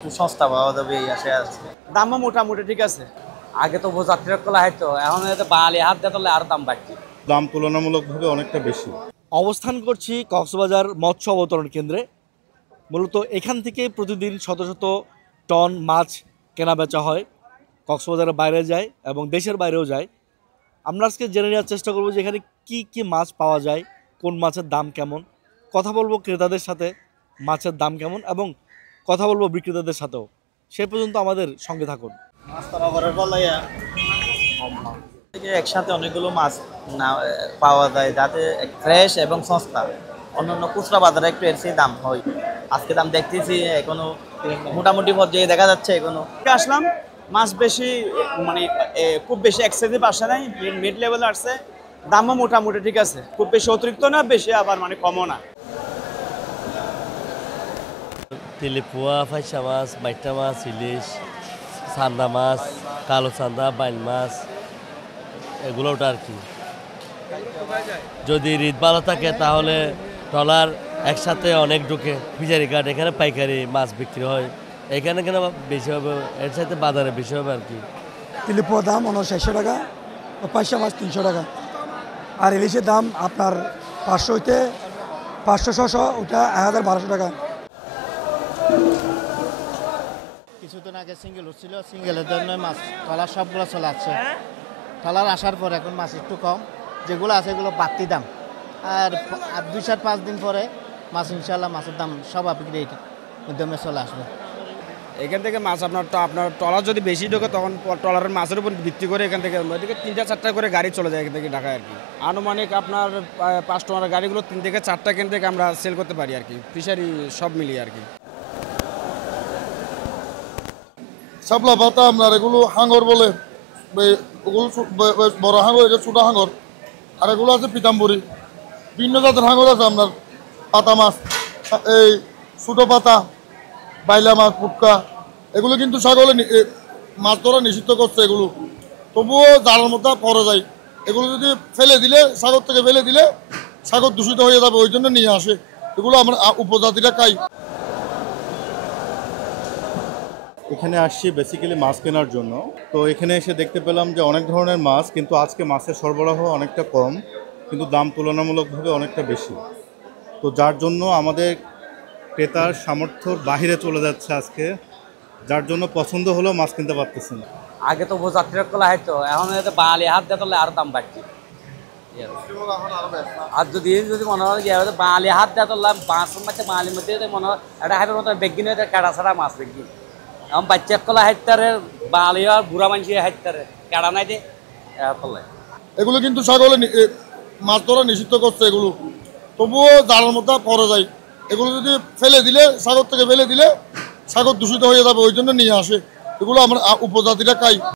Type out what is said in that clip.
সস্তা পাওয়া যাবে এই আশায় আছে। দামও মোটামুটি ঠিক আছে। আগে তো যাত্রীরা কলা হয়তো এখন বাঙালি হাত দিয়ে আর দাম বাড়ছে। দাম তুলনামূলকভাবে অনেকটা বেশি। অবস্থান করছি কক্সবাজার মৎস্য অবতরণ কেন্দ্রে। মূলত এখান থেকে প্রতিদিন শত শত টন মাছ কেনা বেচা হয়, কক্সবাজারের বাইরে যায় এবং দেশের বাইরেও যায়। আমরা আজকে জেনে নেওয়ার চেষ্টা করবো যে এখানে কি কি মাছ পাওয়া যায়, কোন মাছের দাম কেমন। কথা বলবো ক্রেতাদের সাথে মাছের দাম কেমন এবং কথা বলবো বিক্রেতাদের সাথেও। সে পর্যন্ত আমাদের সঙ্গে থাকুন। মাছ ধরা করার ফলে একসাথে অনেকগুলো মাছ না পাওয়া যায়, যাতে ফ্রেশ এবং সস্তা। অন্যান্য খুচরা বাজারে একটু এর চেয়ে দাম হয়। আজকে দাম দেখতেছি এখনো মোটামুটি পর্যায়ে দেখা যাচ্ছে। এখনো আসলাম, মাছ বেশি মানে খুব বেশি এক্সেসিভ আসে নাই, মিড লেভেলে আসছে। দামও মোটামুটি ঠিক আছে, খুব বেশি অতিরিক্ত না, বেশি আবার মানে কমও না। তেলেপুয়া, ফাইসা মাছ, বাইটা মাছ, ইলিশ, চান্দা মাছ, কালো চান্দা, বাইল মাছ, এগুলো ওটা আর কি। যদি রিদ ভালো থাকে তাহলে ট্রলার একসাথে অনেক ঢুকে ফিশারি ঘাট, এখানে পাইকারি মাছ বিক্রি হয়। এখানে কেন বেশি হবে, এর সাথে বাজারে বেশি হবে আর কি। তেলেপুয়া দাম 600 টাকা, পাইসা মাছ 300 টাকা, আর ইলিশের দাম আপনার 500 হইতে 500-600, ওটা 1000-1200 টাকা। কিছুদিন আগে সিঙ্গেল উঠছিল, সিঙ্গেলের জন্য মাছ ট্রলার সবগুলো চলে আসছে। ট্রলার আসার পর এখন মাছ একটু কম, যেগুলো আছে এগুলো বাড়তি দাম। আর 2-4-5 দিন পরে মাছ ইনশাল্লাহ মাছের দাম স্বাভাবিক রেট মধ্যমে চলে আসবে। এখান থেকে মাছ আপনার ট্রলার যদি বেশি ঢোকে তখন ট্রলারের মাছের উপর ভিত্তি করে এখান থেকে 3-4টা করে গাড়ি চলে যায় এখান থেকে ঢাকায় আর কি। আনুমানিক আপনার 5 টনের গাড়িগুলো 3 থেকে 4টা এখান থেকে আমরা সেল করতে পারি আর কি, ফিশারি সব মিলিয়ে আর কি। শাপলা পাতা আপনার এগুলো হাঙর বলে, ওগুলো বড় হাঙর, এটা ছোটো হাঙর। আর এগুলো আছে পিতাম্বরী, ভিন্ন জাতের হাঙর আছে আপনার। পাতা মাছ, এই ছোটো পাতা, বাইলা মাছ, পুটকা, এগুলো কিন্তু সাগরে মাছ ধরা নিষিদ্ধ করছে এগুলো। তবুও জালের মধ্যে পড়ে যায়। এগুলো যদি ফেলে দিলে, সাগর থেকে ফেলে দিলে সাগর দূষিত হয়ে যাবে, ওই জন্য নিয়ে আসে। এগুলো আমরা উপজাতিরা খাই। এখানে আসছি বেসিক্যালি মাছ কেনার জন্য। তো এখানে এসে দেখতে পেলাম যে অনেক ধরনের মাছ, কিন্তু আজকে মাছের সরবরাহ অনেকটা কম, কিন্তু দাম তুলনামূলকভাবে অনেকটা বেশি। তো যার জন্য আমাদের ক্রেতার সামর্থ্যর বাহিরে চলে যাচ্ছে আজকে, যার জন্য পছন্দ হলেও মাছ কিনতে পারতেছি না। আগে তো যাত্রীরা কলা হয়তো এখন বাঙালি হাত দিয়ে আর দাম বাড়ছে। আর যদি মনে হয় বাঙালি হাত দিয়ে মাছ মধ্যে বাঙালির মধ্যে মনে হয় এটা হাইপের মতো বেগিন হয়ে কাটা ছাড়া মাছ বেগিন। এখন বাচ্চা কলা হাইতারে বাঙালি আর বুড়া মানুষ হাইতারে কাটা নাই দিয়ে কলাই। এগুলো কিন্তু সাগরে মাছ ধরা নিষিদ্ধ করছে এগুলো, তবুও জালের মধ্যে পড়ে যায়। এগুলো যদি ফেলে দিলে, সাগর থেকে ফেলে দিলে সাগর দূষিত হয়ে যাবে, ওই জন্য নিয়ে আসে। এগুলো আমরা উপজাতিরা খাই।